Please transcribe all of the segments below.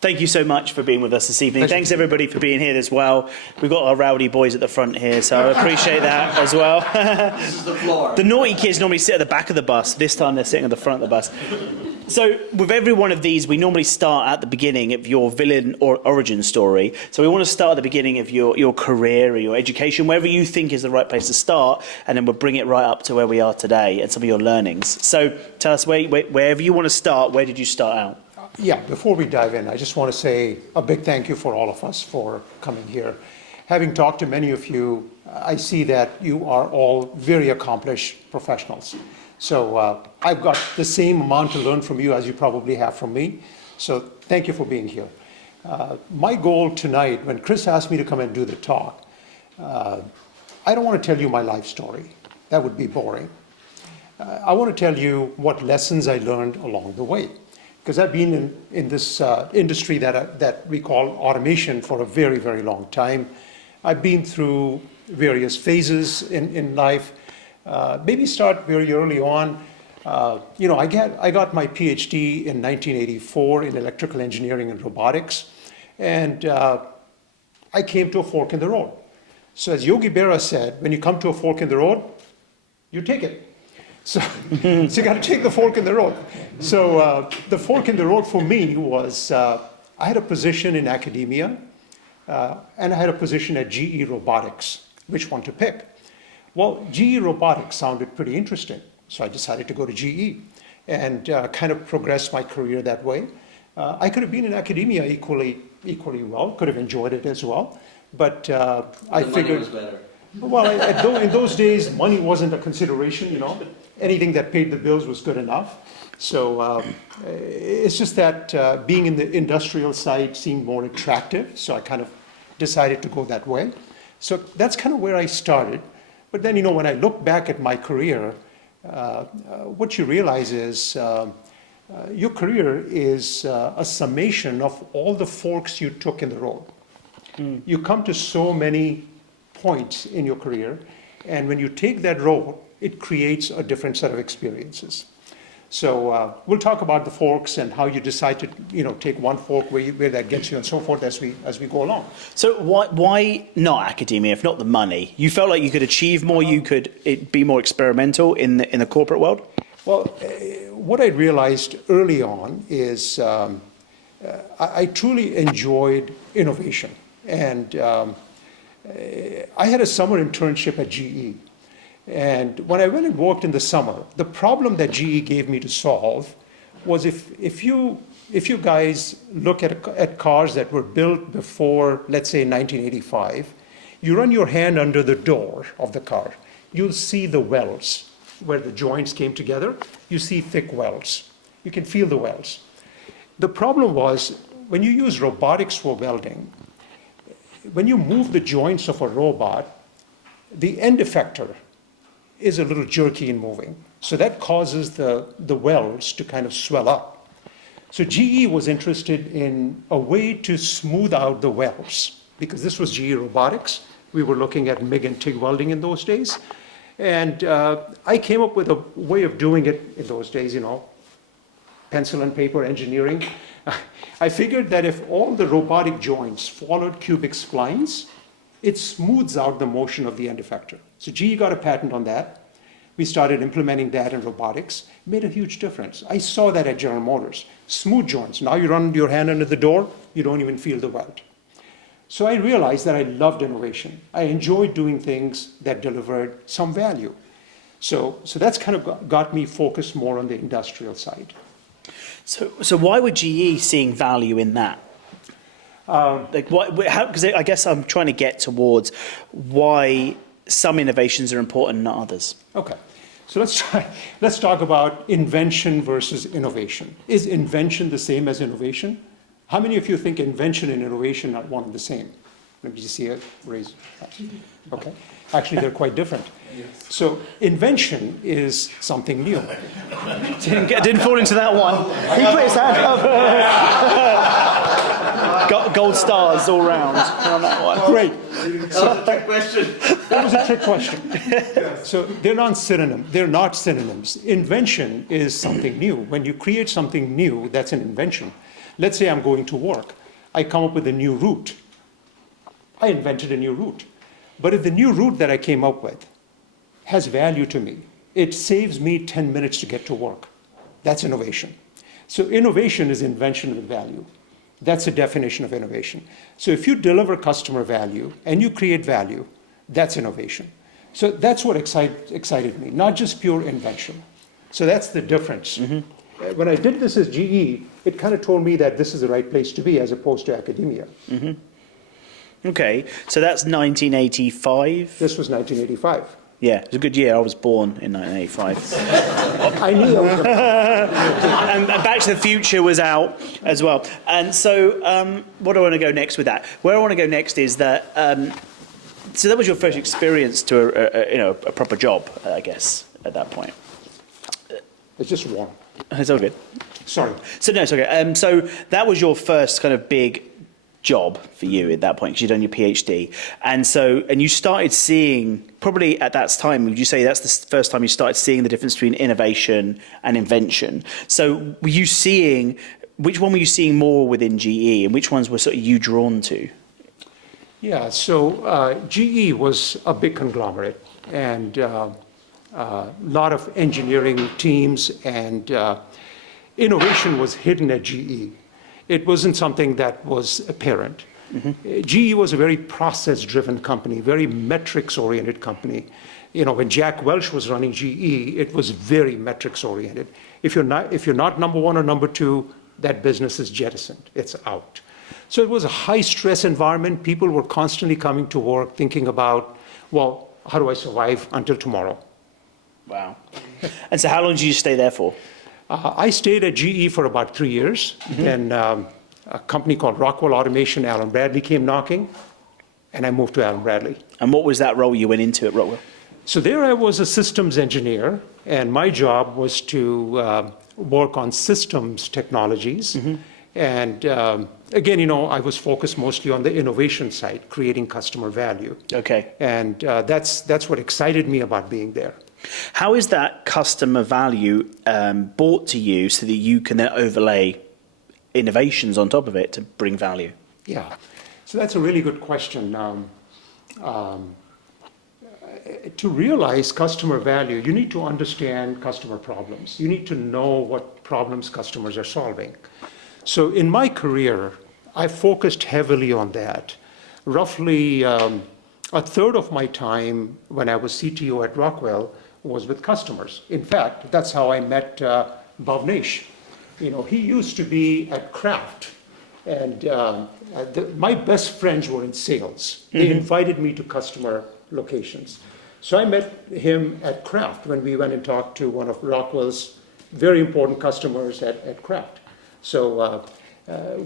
Thank you so much for being with us this evening. Pleasure. Thanks everybody for being here as well. We've got our rowdy boys at the front here, so I appreciate that as well. This is the floor. The naughty kids normally sit at the back of the bus. This time they're sitting at the front of the bus. So with every one of these, we normally start at the beginning of your villain or origin story. So we want to start at the beginning of your career or your education, wherever you think is the right place to start, and then we'll bring it right up to where we are today and some of your learnings. So tell us, wherever you want to start, where did you start out? Yeah, before we dive in, I just want to say a big thank you for all of us for coming here. Having talked to many of you, I see that you are all very accomplished professionals. So I've got the same amount to learn from you as you probably have from me. So thank you for being here. My goal tonight, when Chris asked me to come and do the talk, I don't want to tell you my life story. That would be boring. I want to tell you what lessons I learned along the way. Because I've been in this industry that we call automation for a very, very long time. I've been through various phases in life. Maybe start very early on. I got my PhD in 1984 in electrical engineering and robotics. And I came to a fork in the road. So as Yogi Berra said, when you come to a fork in the road, you take it. So you got to take the fork in the road. So the fork in the road for me was I had a position in academia and I had a position at GE Robotics. Which one to pick? Well, GE Robotics sounded pretty interesting. So I decided to go to GE and kind of progress my career that way. I could have been in academia equally well, could have enjoyed it as well. But I figured... The money was better. Well, in those days, money wasn't a consideration, Anything that paid the bills was good enough. So it's just that being in the industrial side seemed more attractive. So I kind of decided to go that way. So that's kind of where I started. But then, when I look back at my career, what you realize is your career is a summation of all the forks you took in the road. You come to so many points in your career, and when you take that road, it creates a different set of experiences. So we'll talk about the forks and how you decide to take one fork where that gets you and so forth as we go along. So why not academia, if not the money? You felt like you could achieve more, you could be more experimental in the corporate world? Well, what I realized early on is I truly enjoyed innovation. And I had a summer internship at GE. And when I went and worked in the summer, the problem that GE gave me to solve was if you guys look at cars that were built before, let's say, 1985, you run your hand under the door of the car, you'll see the welds where the joints came together. You see thick welds. You can feel the welds. The problem was when you use robotics for welding, when you move the joints of a robot, the end effector is a little jerky in moving. So that causes the welds to kind of swell up. So GE was interested in a way to smooth out the welds, because this was GE Robotics. We were looking at MIG and TIG welding in those days. And I came up with a way of doing it in those days, pencil and paper engineering. I figured that if all the robotic joints followed cubic splines, it smooths out the motion of the end effector. So GE got a patent on that. We started implementing that in robotics. It made a huge difference. I saw that at General Motors. Smooth joints. Now you run your hand under the door, you don't even feel the weld. So I realized that I loved innovation. I enjoyed doing things that delivered some value. So that's kind of got me focused more on the industrial side. So why were GE seeing value in that? Because I guess I'm trying to get towards why some innovations are important, not others. Okay, so let's talk about invention versus innovation. Is invention the same as innovation? How many of you think invention and innovation are one and the same? Let me just see a raise. Okay, actually they're quite different. Yes. So invention is something new. Didn't fall into that one. He put his hand up. Got gold stars all round on that one. Great. That was a trick question. That was a trick question. So they're not synonyms. They're not synonyms. Invention is something new. When you create something new, that's an invention. Let's say I'm going to work. I come up with a new route. I invented a new route. But if the new route that I came up with has value to me, it saves me 10 minutes to get to work. That's innovation. So innovation is invention with value. That's the definition of innovation. So if you deliver customer value and you create value, that's innovation. So that's what excited me, not just pure invention. So that's the difference. When I did this as GE, it kind of told me that this is the right place to be as opposed to academia. Okay, so that's 1985. This was 1985. Yeah, it was a good year. I was born in 1985. I knew that was And Back to the Future was out as well. And so, what do I want to go next with that? Where I want to go next is that. So that was your first experience to a proper job, I guess, at that point. It's just warm. It's all good. Sorry. So no, it's okay. So that was your first kind of big job for you at that point because you'd done your PhD, and you started seeing, probably at that time, would you say that's the first time you started seeing the difference between innovation and invention? So were you seeing, which one were you seeing more within GE, and which ones were sort of you drawn to? Yeah, so GE was a big conglomerate and a lot of engineering teams, and innovation was hidden at GE. It wasn't something that was apparent. GE was a very process-driven company, very metrics-oriented company. You know, when Jack Welch was running GE, it was very metrics-oriented. If you're not number one or number two, that business is jettisoned. It's out. So it was a high-stress environment. People were constantly coming to work thinking about, well, how do I survive until tomorrow? Wow. And so how long did you stay there for? I stayed at GE for about 3 years. Then a company called Rockwell Automation, Alan Bradley came knocking, and I moved to Alan Bradley. And what was that role you went into at Rockwell? So there I was a systems engineer, and my job was to work on systems technologies. And again, you know, I was focused mostly on the innovation side, creating customer value. Okay. And that's what excited me about being there. How is that customer value brought to you so that you can then overlay innovations on top of it to bring value? Yeah, so that's a really good question. To realize customer value, you need to understand customer problems. You need to know what problems customers are solving. So in my career, I focused heavily on that. Roughly a third of my time when I was CTO at Rockwell was with customers. In fact, that's how I met Bhavnesh. You know, he used to be at Kraft, and my best friends were in sales. They invited me to customer locations. So I met him at Kraft when we went and talked to one of Rockwell's very important customers at Kraft. So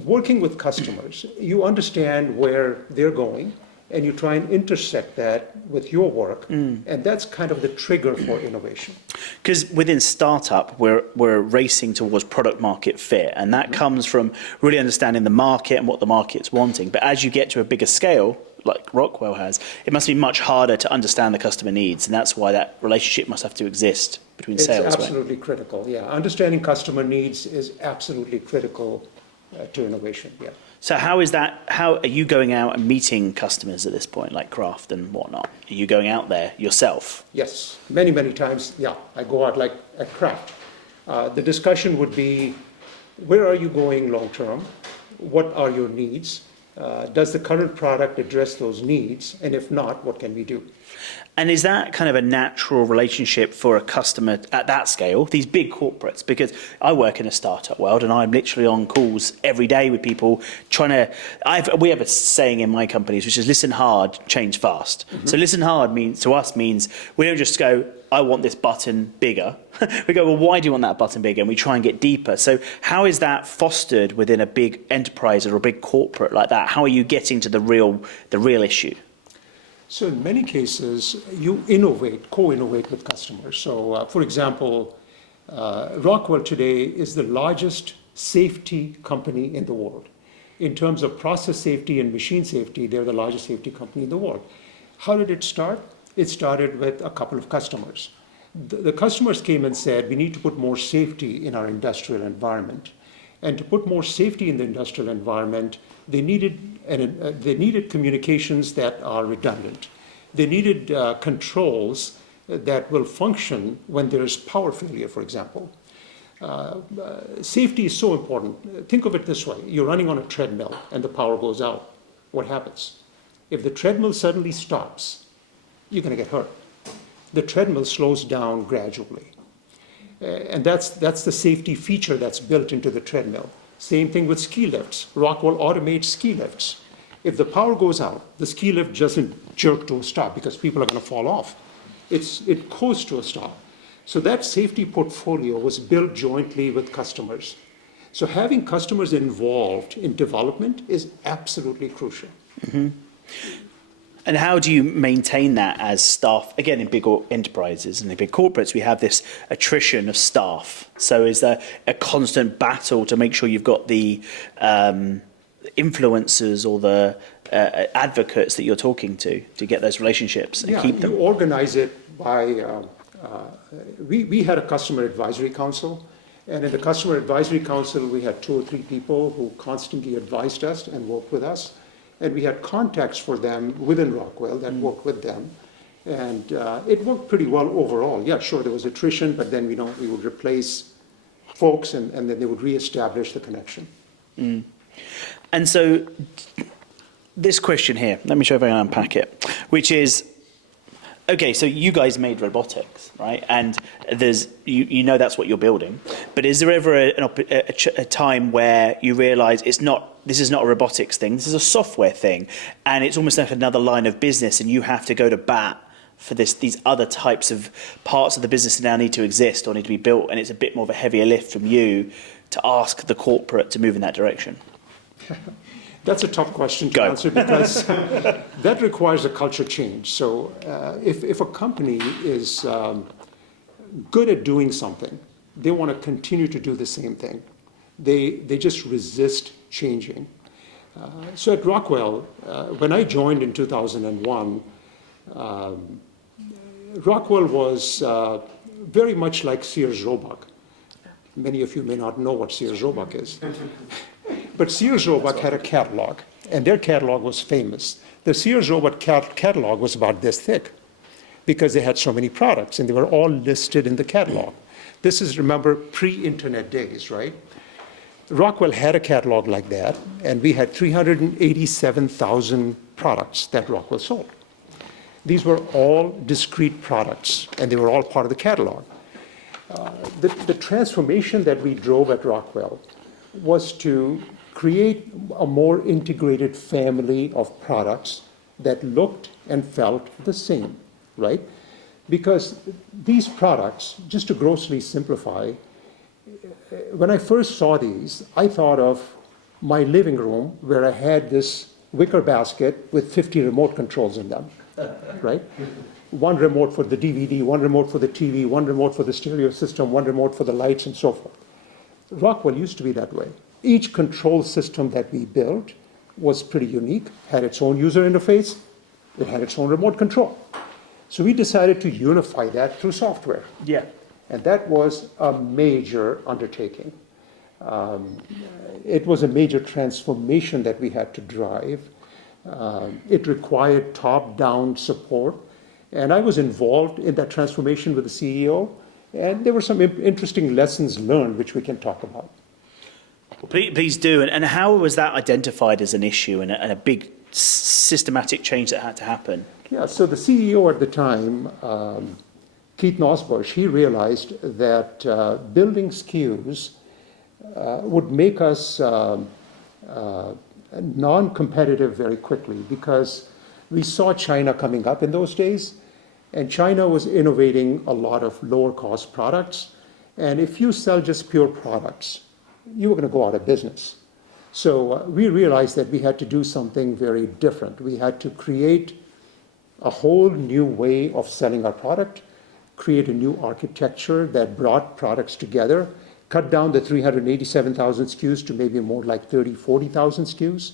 working with customers, you understand where they're going, and you try and intersect that with your work, and that's kind of the trigger for innovation. Because within startup, we're racing towards product market fit, and that comes from really understanding the market and what the market's wanting. But as you get to a bigger scale, like Rockwell has, it must be much harder to understand the customer needs, and that's why that relationship must have to exist between sales. It's absolutely critical, yeah. Understanding customer needs is absolutely critical to innovation, yeah. So how are you going out and meeting customers at this point, like Kraft and whatnot? Are you going out there yourself? Yes, many, many times, yeah. I go out like at Kraft. The discussion would be, where are you going long term? What are your needs? Does the current product address those needs? And if not, what can we do? And is that kind of a natural relationship for a customer at that scale, these big corporates? Because I work in a startup world and I'm literally on calls every day with people trying to, we have a saying in my companies, which is listen hard, change fast. So listen hard means we don't just go, I want this button bigger. We go, well, why do you want that button bigger? And we try and get deeper. So how is that fostered within a big enterprise or a big corporate like that? How are you getting to the real issue? So in many cases, you innovate, co-innovate with customers. So for example, Rockwell today is the largest safety company in the world. In terms of process safety and machine safety, they're the largest safety company in the world. How did it start? It started with a couple of customers. The customers came and said, we need to put more safety in our industrial environment. And to put more safety in the industrial environment, they needed communications that are redundant. They needed controls that will function when there's power failure, for example. Safety is so important. Think of it this way. You're running on a treadmill and the power goes out. What happens? If the treadmill suddenly stops, you're going to get hurt. The treadmill slows down gradually. And that's the safety feature that's built into the treadmill. Same thing with ski lifts. Rockwell automates ski lifts. If the power goes out, the ski lift doesn't jerk to a stop because people are going to fall off. It goes to a stop. So that safety portfolio was built jointly with customers. So having customers involved in development is absolutely crucial. Mm-hmm. And how do you maintain that as staff? Again, in big enterprises and in big corporates, we have this attrition of staff. So is there a constant battle to make sure you've got the influencers or the advocates that you're talking to get those relationships and keep them? You organize it by, we had a customer advisory council, and in the customer advisory council, we had 2 or 3 people who constantly advised us and worked with us. And we had contacts for them within Rockwell that worked with them. And it worked pretty well overall. Yeah, sure, there was attrition, but then we would replace folks and then they would reestablish the connection. Mm. And so this question here, let me show if I can unpack it, which is, okay, so you guys made robotics, right? And there's, you know that's what you're building. But is there ever a time where you realize this is not a robotics thing, this is a software thing, and it's almost like another line of business, and you have to go to bat for these other types of parts of the business that now need to exist or need to be built, and it's a bit more of a heavier lift from you to ask the corporate to move in that direction? That's a tough question to answer because that requires a culture change. So if a company is good at doing something, they want to continue to do the same thing. They just resist changing. So at Rockwell, when I joined in 2001, Rockwell was very much like Sears Roebuck. Many of you may not know what Sears Roebuck is. But Sears Roebuck had a catalog, and their catalog was famous. The Sears Roebuck catalog was about this thick because they had so many products, and they were all listed in the catalog. This is, remember, pre-internet days, right? Rockwell had a catalog like that, and we had 387,000 products that Rockwell sold. These were all discrete products, and they were all part of the catalog. The transformation that we drove at Rockwell was to create a more integrated family of products that looked and felt the same, right? Because these products, just to grossly simplify, when I first saw these, I thought of my living room where I had this wicker basket with 50 remote controls in them, right? One remote for the DVD, one remote for the TV, one remote for the stereo system, one remote for the lights, and so forth. Rockwell used to be that way. Each control system that we built was pretty unique, had its own user interface, it had its own remote control. So we decided to unify that through software. Yeah. And that was a major undertaking. It was a major transformation that we had to drive. It required top-down support. And I was involved in that transformation with the CEO. And there were some interesting lessons learned, which we can talk about. Well, please do. And how was that identified as an issue and a big systematic change that had to happen? Yeah, so the CEO at the time, Keith Nosbush, he realized that building SKUs would make us non-competitive very quickly because we saw China coming up in those days, and China was innovating a lot of lower-cost products. And if you sell just pure products, you were going to go out of business. So we realized that we had to do something very different. We had to create a whole new way of selling our product, create a new architecture that brought products together, cut down the 387,000 SKUs to maybe more like 40,000 SKUs.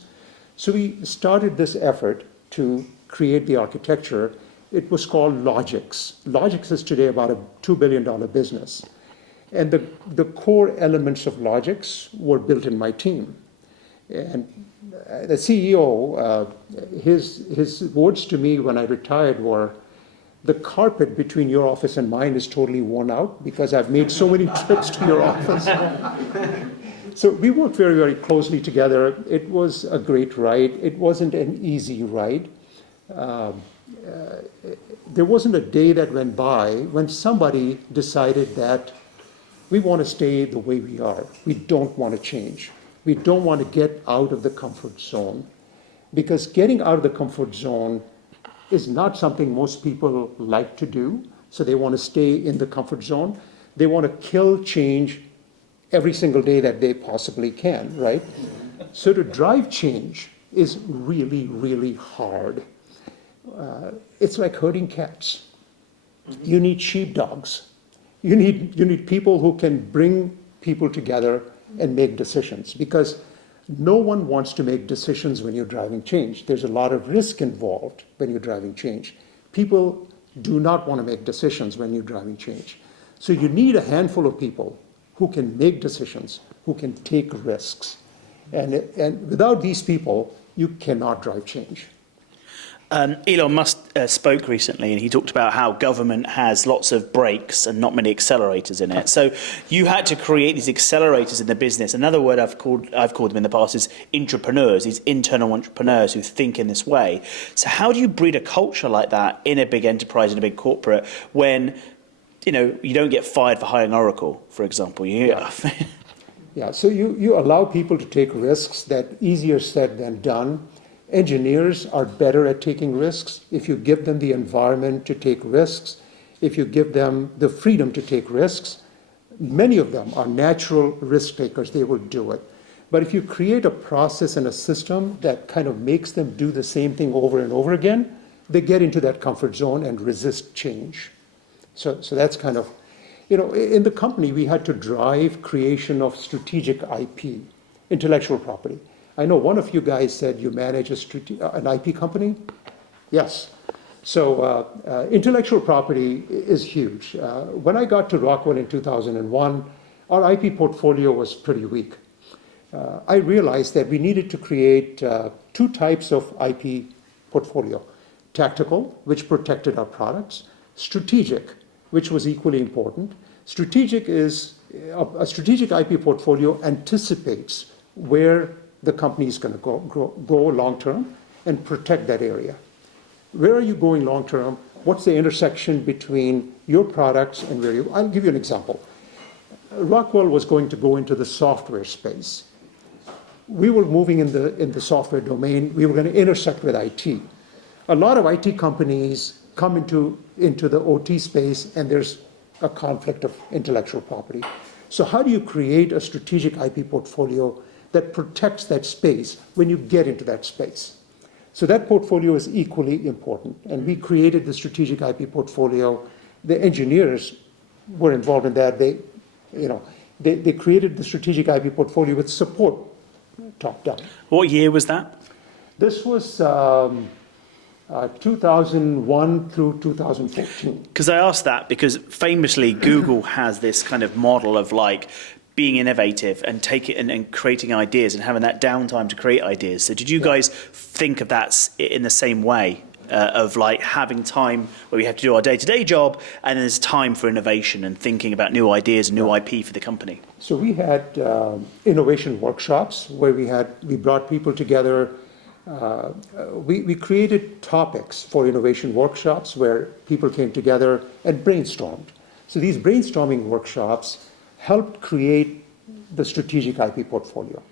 So we started this effort to create the architecture. It was called Logix. Logix is today about a $2 billion business. And the core elements of logics were built in my team. And the CEO, his words to me when I retired were, the carpet between your office and mine is totally worn out because I've made so many trips to your office. So we worked very, very closely together. It was a great ride. It wasn't an easy ride. There wasn't a day that went by when somebody decided that we want to stay the way we are. We don't want to change. We don't want to get out of the comfort zone, because getting out of the comfort zone is not something most people like to do. So they want to stay in the comfort zone. They want to kill change every single day that they possibly can, right? So to drive change is really, really hard. It's like herding cats. You need sheepdogs. You need people who can bring people together and make decisions, because no one wants to make decisions when you're driving change. There's a lot of risk involved when you're driving change. People do not want to make decisions when you're driving change. So you need a handful of people who can make decisions, who can take risks. And without these people, you cannot drive change. Elon Musk spoke recently, and he talked about how government has lots of brakes and not many accelerators in it. So you had to create these accelerators in the business. Another word I've called them in the past is entrepreneurs, these internal entrepreneurs who think in this way. So how do you breed a culture like that in a big enterprise, in a big corporate, when you don't get fired for hiring Oracle, for example? Yeah, so you allow people to take risks. That easier said than done. Engineers are better at taking risks if you give them the environment to take risks, if you give them the freedom to take risks. Many of them are natural risk takers. They will do it. But if you create a process and a system that kind of makes them do the same thing over and over again, they get into that comfort zone and resist change. So that's kind of, in the company, we had to drive creation of strategic IP, intellectual property. I know one of you guys said you manage an IP company. Yes. So intellectual property is huge. When I got to Rockwell in 2001, our IP portfolio was pretty weak. I realized that we needed to create two types of IP portfolio: tactical, which protected our products; strategic, which was equally important. Strategic is a strategic IP portfolio anticipates where the company is going to go long term and protect that area. Where are you going long term? What's the intersection between your products and where you? I'll give you an example. Rockwell was going to go into the software space. We were moving in the software domain. We were going to intersect with IT. A lot of IT companies come into the OT space, and there's a conflict of intellectual property. So how do you create a strategic IP portfolio that protects that space when you get into that space? So that portfolio is equally important. And we created the strategic IP portfolio. The engineers were involved in that. They created the strategic IP portfolio with support top down. What year was that? This was 2001 through 2014. Because I asked that because famously Google has this kind of model of like being innovative and and creating ideas and having that downtime to create ideas. So did you guys think of that in the same way, of like having time where we have to do our day-to-day job, and then there's time for innovation and thinking about new ideas and new IP for the company? So we had innovation workshops where we brought people together. We created topics for innovation workshops where people came together and brainstormed. So these brainstorming workshops helped create the strategic IP portfolio.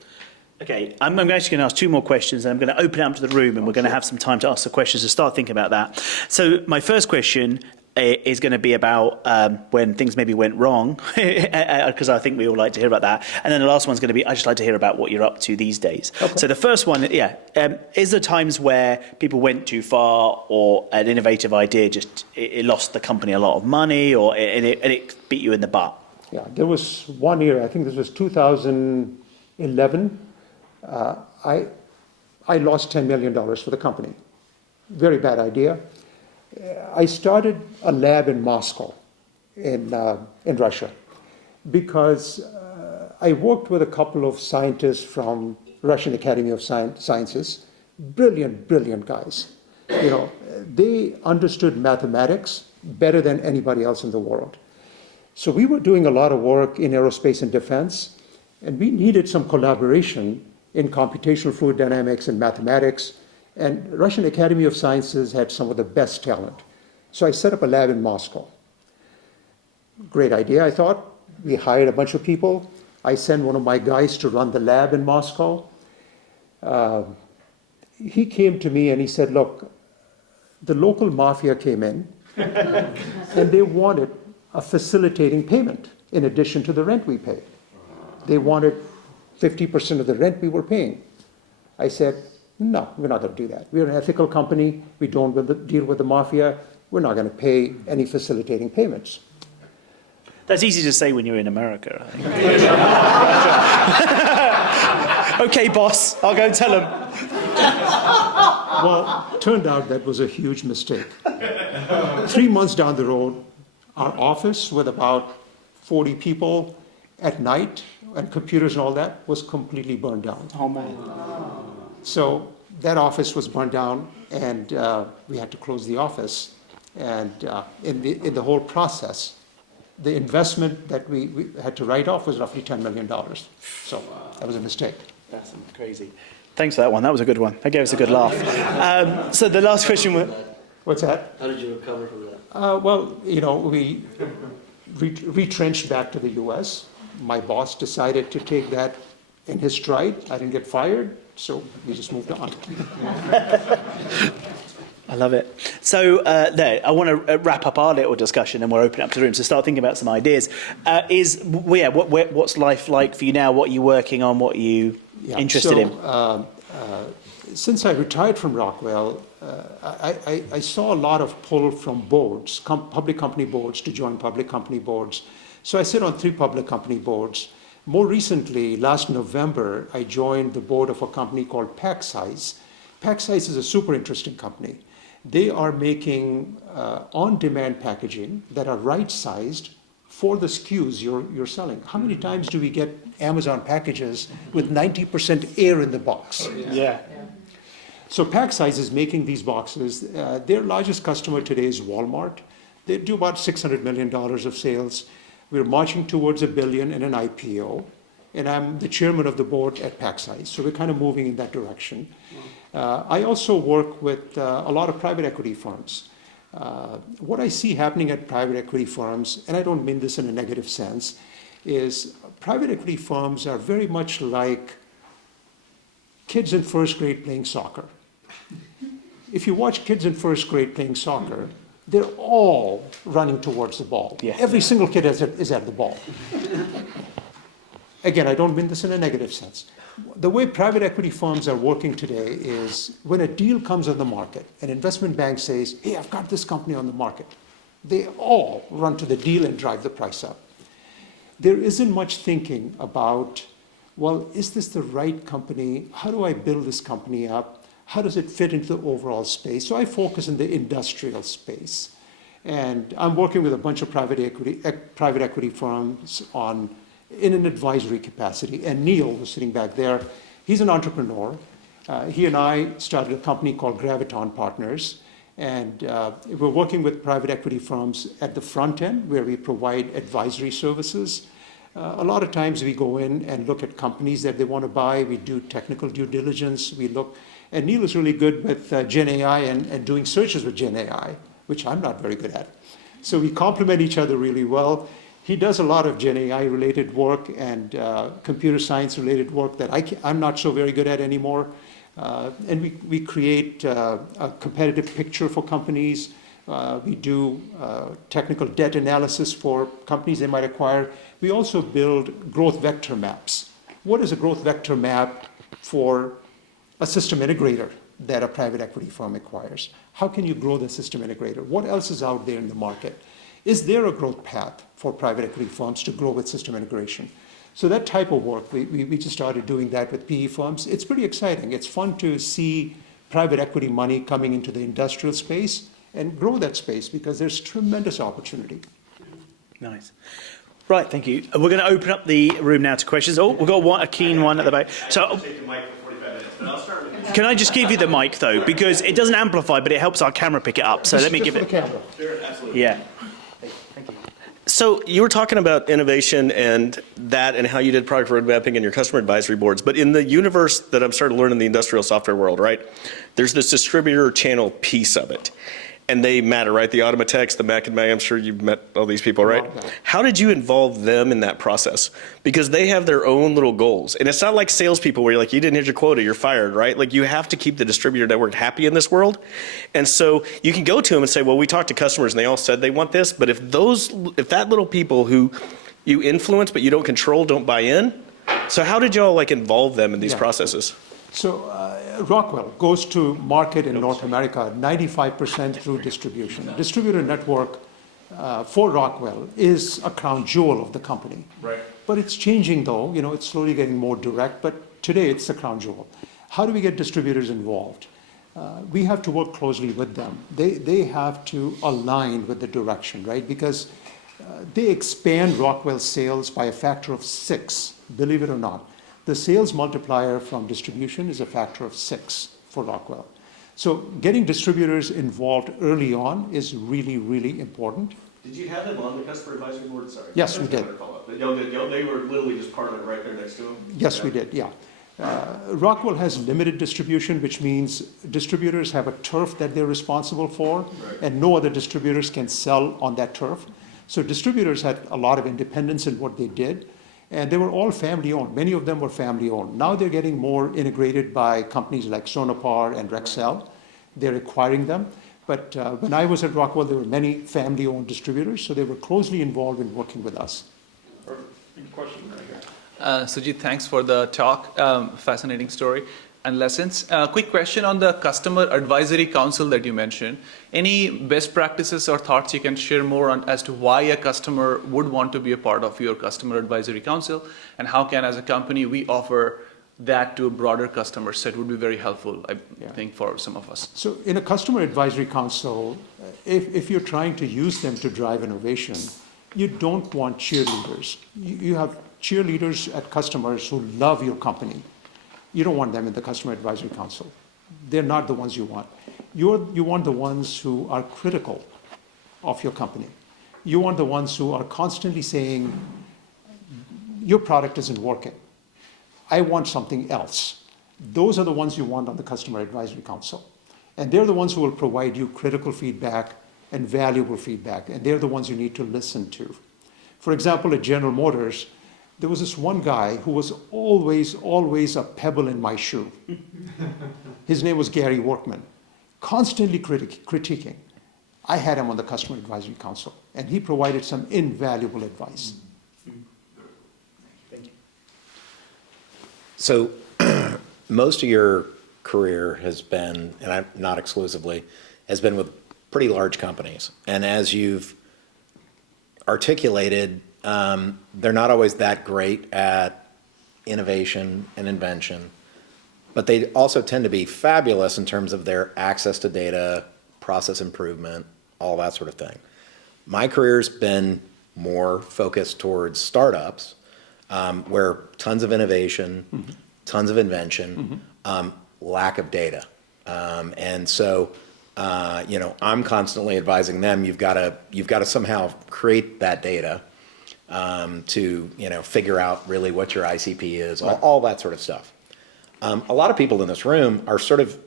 Okay, I'm actually going to ask two more questions, and I'm going to open it up to the room, and we're going to have some time to ask the questions to start thinking about that. So my first question is going to be about when things maybe went wrong, because I think we all like to hear about that. And then the last one's going to be, I just like to hear about what you're up to these days. Okay. So the first one, is there times where people went too far, or an innovative idea just it lost the company a lot of money, or it beat you in the butt? Yeah, there was one year, I think this was 2011, I lost $10 million for the company. Very bad idea. I started a lab in Moscow, in Russia. because I worked with a couple of scientists from Russian Academy of Sciences, brilliant, brilliant guys. You know, they understood mathematics better than anybody else in the world. So we were doing a lot of work in aerospace and defense, and we needed some collaboration in computational fluid dynamics and mathematics. And Russian Academy of Sciences had some of the best talent. So I set up a lab in Moscow. Great idea, I thought. We hired a bunch of people. I sent one of my guys to run the lab in Moscow. He came to me and he said, look, the local mafia came in and they wanted a facilitating payment in addition to the rent we paid. They wanted 50% of the rent we were paying. I said, no, we're not going to do that. We're an ethical company. We don't deal with the mafia. We're not going to pay any facilitating payments. That's easy to say when you're in America, I think. Okay, boss, I'll go and tell him. Well, turned out that was a huge mistake. 3 months down the road, our office with about 40 people at night and computers and all that was completely burned down. Oh, man. So that office was burned down and we had to close the office. And in the whole process, the investment that we had to write off was roughly $10 million. So that was a mistake. That's crazy. Thanks for that one. That was a good one. That gave us a good laugh. So the last question was... What's that? How did you recover from that? Well, you know, we retrenched back to the US. My boss decided to take that in his stride. I didn't get fired, so we just moved on. I love it. So there, I want to wrap up our little discussion and we're opening up to the room. So start thinking about some ideas. What's life like for you now? What are you working on? What are you interested in? Since I retired from Rockwell, I saw a lot of pull from boards, public company boards, to join public company boards. So I sit on 3 public company boards. More recently, last November, I joined the board of a company called PackSize. PackSize is a super interesting company. They are making on-demand packaging that are right-sized for the SKUs you're selling. How many times do we get Amazon packages with 90% air in the box? Yeah. So PackSize is making these boxes. Their largest customer today is Walmart. They do about $600 million of sales. We're marching towards $1 billion in an IPO. And I'm the chairman of the board at PackSize. So we're kind of moving in that direction. I also work with a lot of private equity firms. What I see happening at private equity firms, and I don't mean this in a negative sense, is private equity firms are very much like kids in first grade playing soccer. If you watch kids in first grade playing soccer, they're all running towards the ball. Yeah. Every single kid is at the ball. Again, I don't mean this in a negative sense. The way private equity firms are working today is when a deal comes on the market, an investment bank says, hey, I've got this company on the market. They all run to the deal and drive the price up. There isn't much thinking about, well, is this the right company? How do I build this company up? How does it fit into the overall space? So I focus in the industrial space. And I'm working with a bunch of private equity firms in an advisory capacity. And Neil, who's sitting back there, he's an entrepreneur. He and I started a company called Graviton Partners. And we're working with private equity firms at the front end where we provide advisory services. A lot of times we go in and look at companies that they want to buy. We do technical due diligence. We look, and Neil is really good with Gen AI and doing searches with Gen AI, which I'm not very good at. So we complement each other really well. He does a lot of Gen AI related work and computer science related work that I'm not so very good at anymore. And we create a competitive picture for companies. We do technical debt analysis for companies they might acquire. We also build growth vector maps. What is a growth vector map for a system integrator that a private equity firm acquires? How can you grow the system integrator? What else is out there in the market? Is there a growth path for private equity firms to grow with system integration? So that type of work, we just started doing that with PE firms. It's pretty exciting. It's fun to see private equity money coming into the industrial space and grow that space because there's tremendous opportunity. Nice. Right, thank you. We're going to open up the room now to questions. Oh, we've got a keen one at the back. So, can I just give you the mic, though? Because it doesn't amplify, but it helps our camera pick it up. So let me give For it. the camera. Sure, absolutely. Yeah. So you were talking about innovation and how you did product road mapping and your customer advisory boards. But in the universe that I'm starting to learn in the industrial software world, right, there's this distributor channel piece of it. And they matter, right? The Automatechs, the Mac and May, I'm sure you've met all these people, right? How did you involve them in that process? Because they have their own little goals. And it's not like salespeople where you're like, you didn't hit your quota, you're fired, right? Like you have to keep the distributor network happy in this world. And so you can go to them and say, well, we talked to customers and they all said they want this. But if that little people who you influence but you don't control don't buy in, so how did y'all like involve them in these processes? So Rockwell goes to market in North America 95% through distribution. Distributor network for Rockwell is a crown jewel of the company. Right. But it's changing though, it's slowly getting more direct, but today it's the crown jewel. How do we get distributors involved? We have to work closely with them. They have to align with the direction, right? Because they expand Rockwell sales by a factor of 6, believe it or not. The sales multiplier from distribution is a factor of 6 for Rockwell. So getting distributors involved early on is really, really important. Did you have them on the customer advisory board? Sorry. Yes, we did. They were literally just part of it right there next to them? Yes, we did, yeah. Rockwell has limited distribution, which means distributors have a turf that they're responsible for, Right. and no other distributors can sell on that turf. So distributors had a lot of independence in what they did. And they were all family-owned. Many of them were family-owned. Now they're getting more integrated by companies like Sonopar and Rexel. They're acquiring them. But when I was at Rockwell, there were many family-owned distributors, so they were closely involved in working with us. Question right here. Sujeet, thanks for the talk. Fascinating story and lessons. Quick question on the customer advisory council that you mentioned. Any best practices or thoughts you can share more on as to why a customer would want to be a part of your customer advisory council, and how can, as a company, we offer that to a broader customer set? Would be very helpful, I think, for some of us. So in a customer advisory council, if you're trying to use them to drive innovation, you don't want cheerleaders. You have cheerleaders at customers who love your company. You don't want them in the customer advisory council. They're not the ones you want. You want the ones who are critical of your company. You want the ones who are constantly saying, your product isn't working. I want something else. Those are the ones you want on the customer advisory council. And they're the ones who will provide you critical feedback and valuable feedback. And they're the ones you need to listen to. For example, at General Motors, there was this one guy who was always a pebble in my shoe. His name was Gary Workman, constantly critiquing. I had him on the customer advisory council, and he provided some invaluable advice. Thank you. So most of your career has been, and not exclusively, has been with pretty large companies. And as you've articulated, they're not always that great at innovation and invention, but they also tend to be fabulous in terms of their access to data, process improvement, all that sort of thing. My career's been more focused towards startups, where tons of innovation, tons of invention, lack of data. And so, I'm constantly advising them, you've got to somehow create that data to figure out really what your ICP is, all that sort of stuff. A lot of people in this room are sort of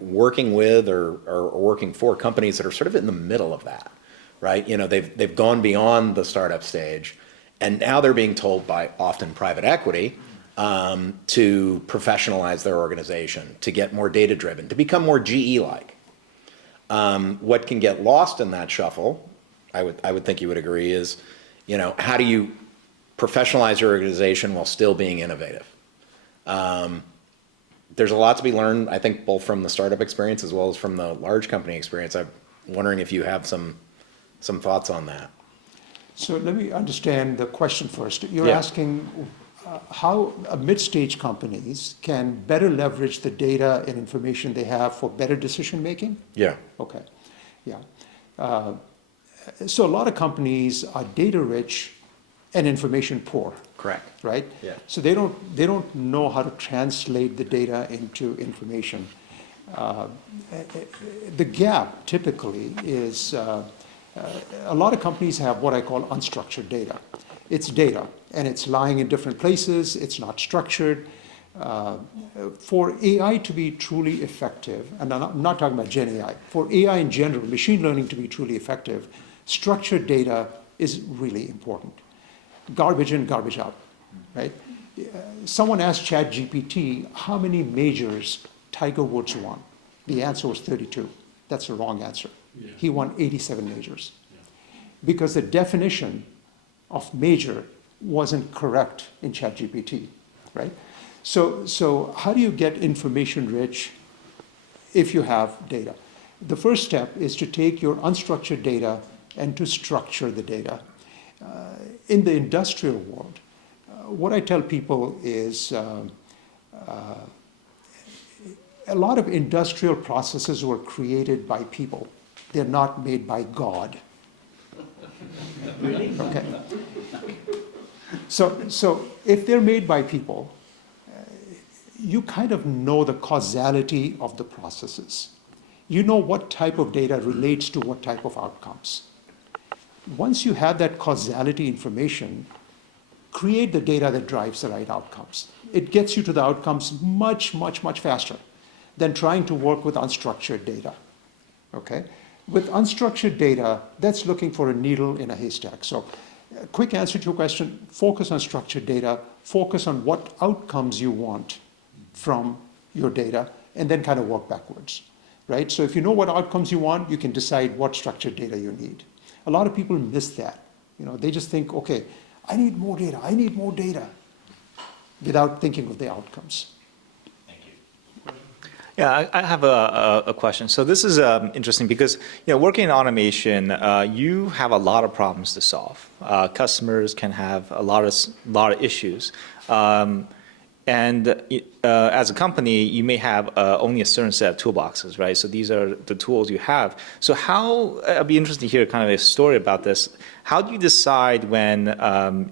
working with or working for companies that are sort of in the middle of that, right? They've gone beyond the startup stage, and now they're being told by often private equity to professionalize their organization, to get more data driven, to become more GE-like. What can get lost in that shuffle, I would think you would agree, is how do you professionalize your organization while still being innovative? There's a lot to be learned, I think, both from the startup experience as well as from the large company experience. I'm wondering if you have some thoughts on that. So let me understand the question first. You're asking how mid-stage companies can better leverage the data and information they have for better decision making? Yeah. Okay, yeah. So a lot of companies are data rich and information poor. Correct. Right? Yeah. So they don't know how to translate the data into information. The gap typically is a lot of companies have what I call unstructured data. It's data, and it's lying in different places. It's not structured. For AI to be truly effective, and I'm not talking about Gen AI, for AI in general, machine learning to be truly effective, structured data is really important. Garbage in, garbage out, right? Someone asked ChatGPT how many majors Tiger Woods won. The answer was 32. That's the wrong answer. He won 87 majors. Because the definition of major wasn't correct in ChatGPT, right? So how do you get information rich if you have data? The first step is to take your unstructured data and to structure the data. In the industrial world, what I tell people is a lot of industrial processes were created by people. They're not made by God. Really? Okay. So if they're made by people, you kind of know the causality of the processes. You know what type of data relates to what type of outcomes. Once you have that causality information, create the data that drives the right outcomes. It gets you to the outcomes much, much, much faster than trying to work with unstructured data, okay? With unstructured data, that's looking for a needle in a haystack. So quick answer to your question, focus on structured data, focus on what outcomes you want from your data, and then kind of work backwards, right? So if you know what outcomes you want, you can decide what structured data you need. A lot of people miss that. You know, they just think, okay, I need more data, without thinking of the outcomes. Yeah, I have a question. So this is interesting because working in automation, you have a lot of problems to solve. Customers can have a lot of issues, and as a company, you may have only a certain set of toolboxes, right? So these are the tools you have. So I'd be interested to hear kind of a story about this. How do you decide when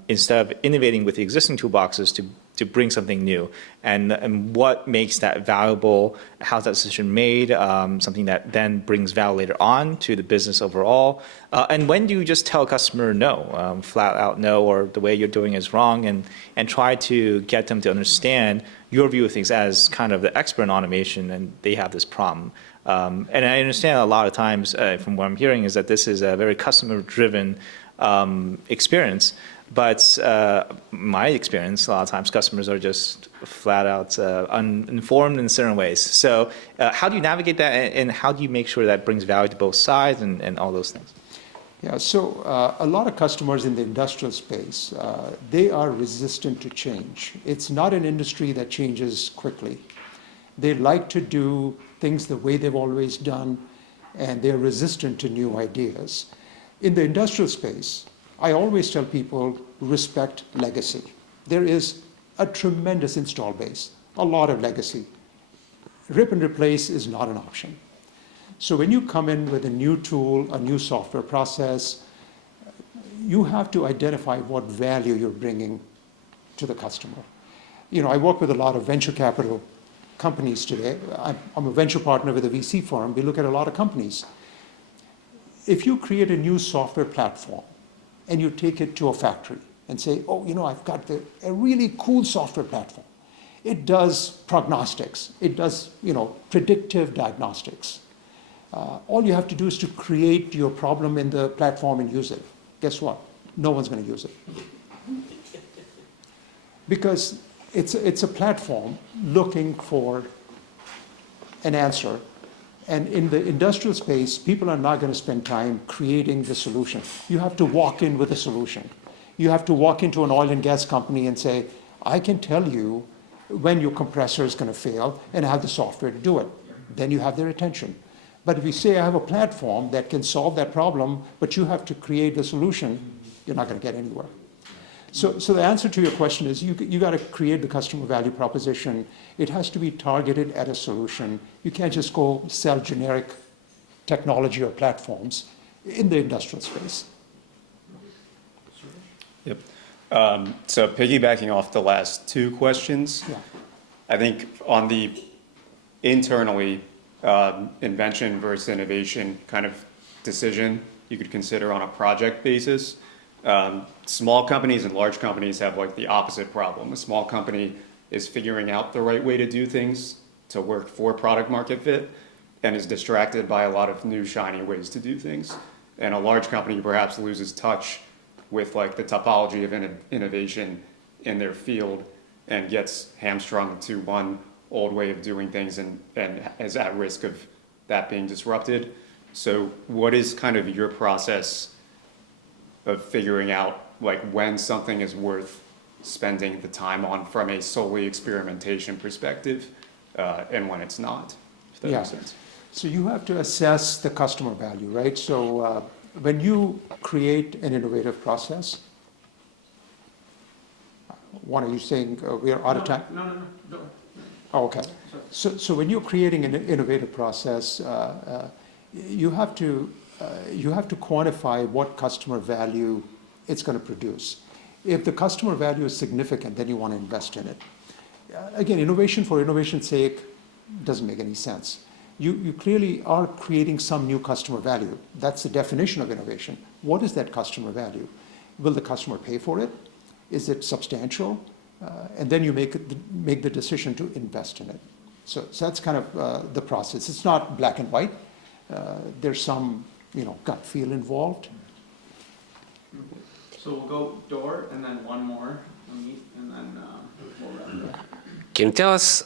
instead of innovating with the existing toolboxes to bring something new, and what makes that valuable? How's that decision made? Something that then brings value later on to the business overall. And when do you just tell a customer no, flat out no, or the way you're doing is wrong, and try to get them to understand your view of things as kind of the expert in automation, and they have this problem. And I understand a lot of times from what I'm hearing is that this is a very customer-driven experience. But my experience, a lot of times customers are just flat out uninformed in certain ways. So how do you navigate that, and how do you make sure that brings value to both sides and all those things? Yeah, so a lot of customers in the industrial space, they are resistant to change. It's not an industry that changes quickly. They like to do things the way they've always done, and they're resistant to new ideas. In the industrial space, I always tell people, respect legacy. There is a tremendous install base, a lot of legacy. Rip and replace is not an option. So when you come in with a new tool, a new software process, you have to identify what value you're bringing to the customer. I work with a lot of venture capital companies today. I'm a venture partner with a VC firm. We look at a lot of companies. If you create a new software platform, and you take it to a factory and say, oh, I've got a really cool software platform. It does prognostics. It does, predictive diagnostics. All you have to do is to create your problem in the platform and use it. Guess what? No one's going to use it. Because it's a platform looking for an answer. And in the industrial space, people are not going to spend time creating the solution. You have to walk in with a solution. You have to walk into an oil and gas company and say, I can tell you when your compressor is going to fail and have the software to do it. Then you have their attention. But if you say, I have a platform that can solve that problem, but you have to create the solution, you're not going to get anywhere. So the answer to your question is you got to create the customer value proposition. It has to be targeted at a solution. You can't just go sell generic technology or platforms in the industrial space. Yep. So piggybacking off the last two questions, Yeah. I think on the internally, invention versus innovation kind of decision, you could consider on a project basis. Small companies and large companies have like the opposite problem. A small company is figuring out the right way to do things to work for product market fit and is distracted by a lot of new shiny ways to do things. And a large company perhaps loses touch with like the topology of innovation in their field and gets hamstrung to one old way of doing things and is at risk of that being disrupted. So what is kind of your process of figuring out like when something is worth spending the time on from a solely experimentation perspective, and when it's not, if that Yeah. makes sense? So you have to assess the customer value, right? So when you create an innovative process, one, are you saying we are out of time? No. Oh, okay. So when you're creating an innovative process, you have to quantify what customer value it's going to produce. If the customer value is significant, then you want to invest in it. Again, innovation for innovation's sake doesn't make any sense. You clearly are creating some new customer value. That's the definition of innovation. What is that customer value? Will the customer pay for it? Is it substantial? And then you make the decision to invest in it. So that's kind of the process. It's not black and white. There's some gut feel involved. So we'll go door and then one more, and then we'll wrap up. Can you tell us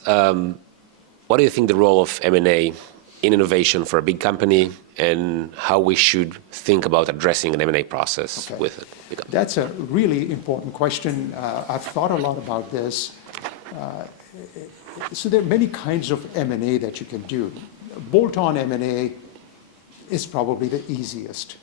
what do you think the role of M&A in innovation for a big company and how we should think about addressing an M&A process Okay. with it? That's a really important question. I've thought a lot about this. So there are many kinds of M&A that you can do. Bolt-on M&A is probably the easiest.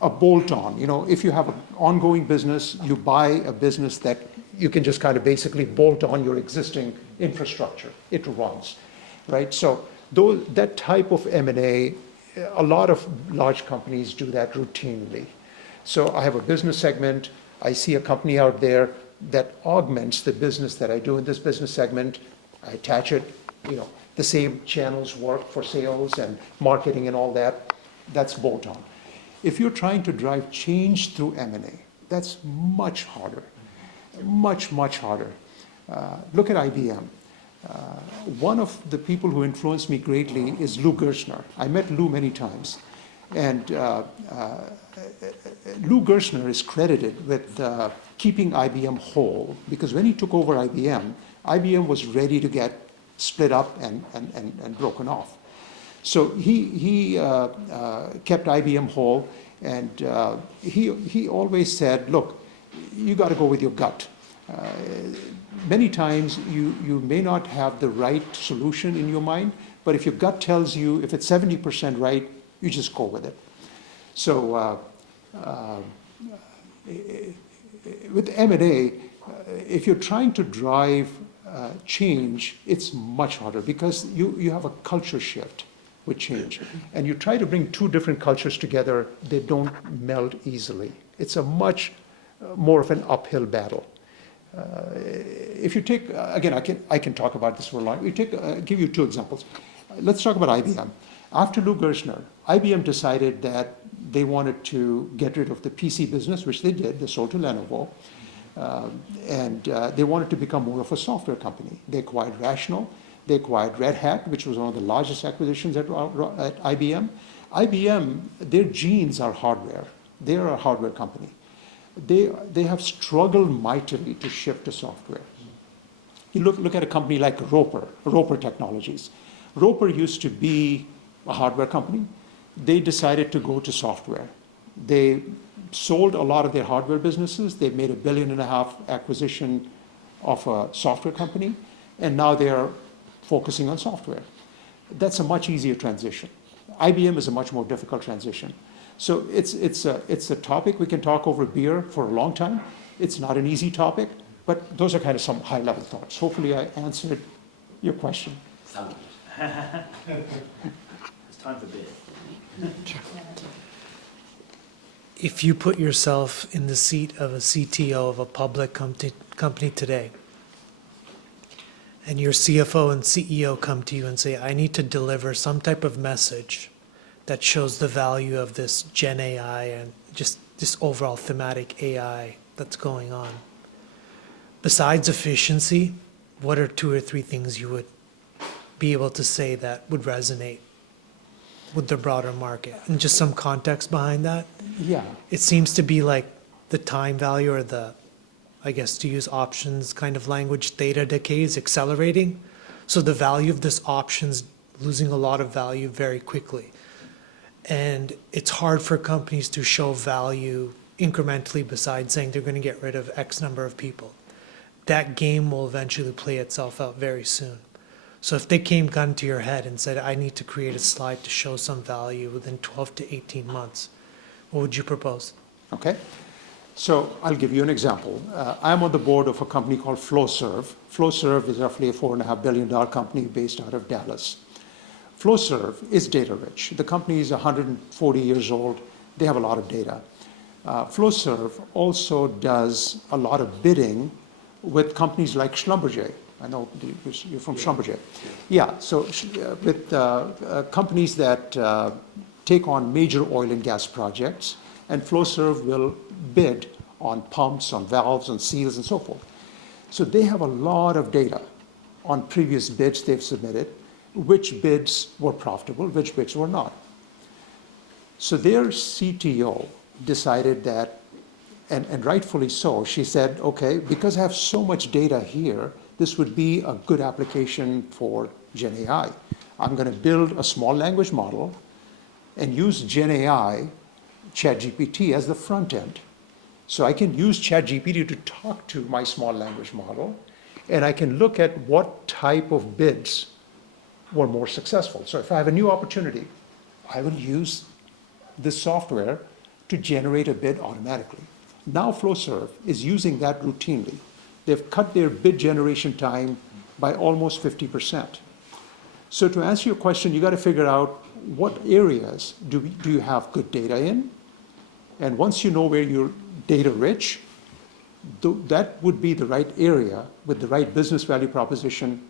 A bolt-on, if you have an ongoing business, you buy a business that you can just kind of basically bolt on your existing infrastructure. It runs, right? So that type of M&A, a lot of large companies do that routinely. So I have a business segment. I see a company out there that augments the business that I do in this business segment. I attach it, the same channels work for sales and marketing and all that. That's bolt-on. If you're trying to drive change through M&A, that's much harder, much, much harder. Look at IBM. One of the people who influenced me greatly is Lou Gerstner. I met Lou many times. And Lou Gerstner is credited with keeping IBM whole, because when he took over IBM, IBM was ready to get split up and broken off. So he kept IBM whole, and he always said, look, you got to go with your gut. Many times you may not have the right solution in your mind, but if your gut tells you, if it's 70% right, you just go with it. So with M&A, if you're trying to drive change, it's much harder because you have a culture shift with change. And you try to bring two different cultures together, they don't meld easily. It's a much more of an uphill battle. If you take, again, I can talk about this for a long time. Give you two examples. Let's talk about IBM. After Lou Gerstner, IBM decided that they wanted to get rid of the PC business, which they did. They sold to Lenovo. And they wanted to become more of a software company. They acquired Rational. They acquired Red Hat, which was one of the largest acquisitions at IBM. IBM, their genes are hardware. They are a hardware company. They have struggled mightily to shift to software. You look at a company like Roper Technologies. Roper used to be a hardware company. They decided to go to software. They sold a lot of their hardware businesses. They made $1.5 billion acquisition of a software company, and now they are focusing on software. That's a much easier transition. IBM is a much more difficult transition. So it's a topic we can talk over beer for a long time. It's not an easy topic, but those are kind of some high-level thoughts. Hopefully I answered your question. It's time for beer. if you put yourself in the seat of a CTO of a public company today, and your CFO and CEO come to you and say, I need to deliver some type of message that shows the value of this Gen AI and just this overall thematic AI that's going on. Besides efficiency, what are 2 or 3 things you would be able to say that would resonate with the broader market? And just some context behind that. Yeah. It seems to be like the time value or the, I guess to use options kind of language, theta decay is accelerating. So the value of this option's losing a lot of value very quickly. And it's hard for companies to show value incrementally besides saying they're going to get rid of X number of people. That game will eventually play itself out very soon. So if they came gun to your head and said, I need to create a slide to show some value within 12 to 18 months, what would you propose? Okay. So I'll give you an example. I'm on the board of a company called Flowserve. Flowserve is roughly a $4.5 billion company based out of Dallas. Flowserve is data rich. The company is 140 years old. They have a lot of data. Flowserve also does a lot of bidding with companies like Schlumberger. I know you're from Schlumberger. Yeah, so with companies that take on major oil and gas projects, and Flowserve will bid on pumps, on valves, on seals, and so forth. So they have a lot of data on previous bids they've submitted, which bids were profitable, which bids were not. So their CTO decided that, and rightfully so, she said, okay, because I have so much data here, this would be a good application for Gen AI. I'm going to build a small language model and use Gen AI, ChatGPT, as the front end. So I can use ChatGPT to talk to my small language model, and I can look at what type of bids were more successful. So if I have a new opportunity, I will use this software to generate a bid automatically. Now Flowserve is using that routinely. They've cut their bid generation time by almost 50%. So to answer your question, you got to figure out what areas do you have good data in? And once you know where you're data rich, that would be the right area with the right business value proposition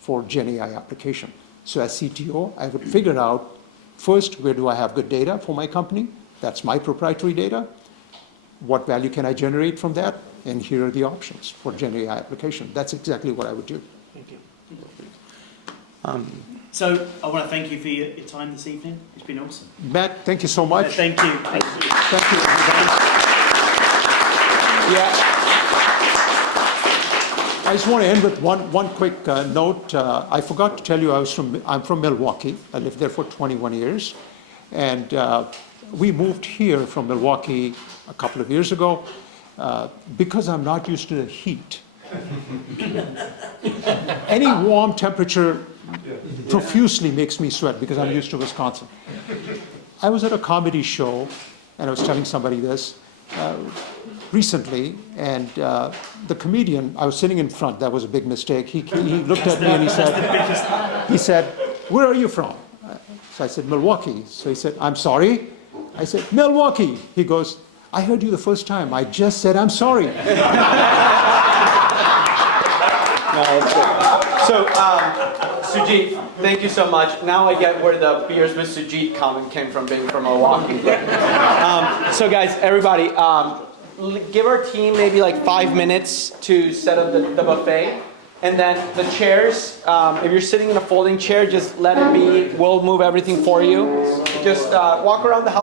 for Gen AI application. So as CTO, I would figure out first, where do I have good data for my company? That's my proprietary data. What value can I generate from that? And here are the options for Gen AI application. That's exactly what I would do. Thank you. So I want to thank you for your time this evening. It's been awesome. Matt, thank you so much. Thank you. Thank you, everybody. Yeah. I just want to end with one quick note. I forgot to tell you I'm from Milwaukee. I lived there for 21 years. And we moved here from Milwaukee a couple of years ago because I'm not used to the heat. Any warm temperature profusely makes me sweat because I'm used to Wisconsin. I was at a comedy show, and I was telling somebody this recently, and the comedian, I was sitting in front, that was a big mistake. He looked at me and he said, where are you from? So I said, Milwaukee. So he said, I'm sorry. I said, Milwaukee. He goes, I heard you the first time. I just said, I'm sorry. So, Sujeet, thank you so much. Now I get where the beers with Sujeet comment came from, being from Milwaukee. So guys, everybody, give our team maybe like 5 minutes to set up the buffet. And then the chairs, if you're sitting in a folding chair, just let it be. We'll move everything for you. Just walk around the house.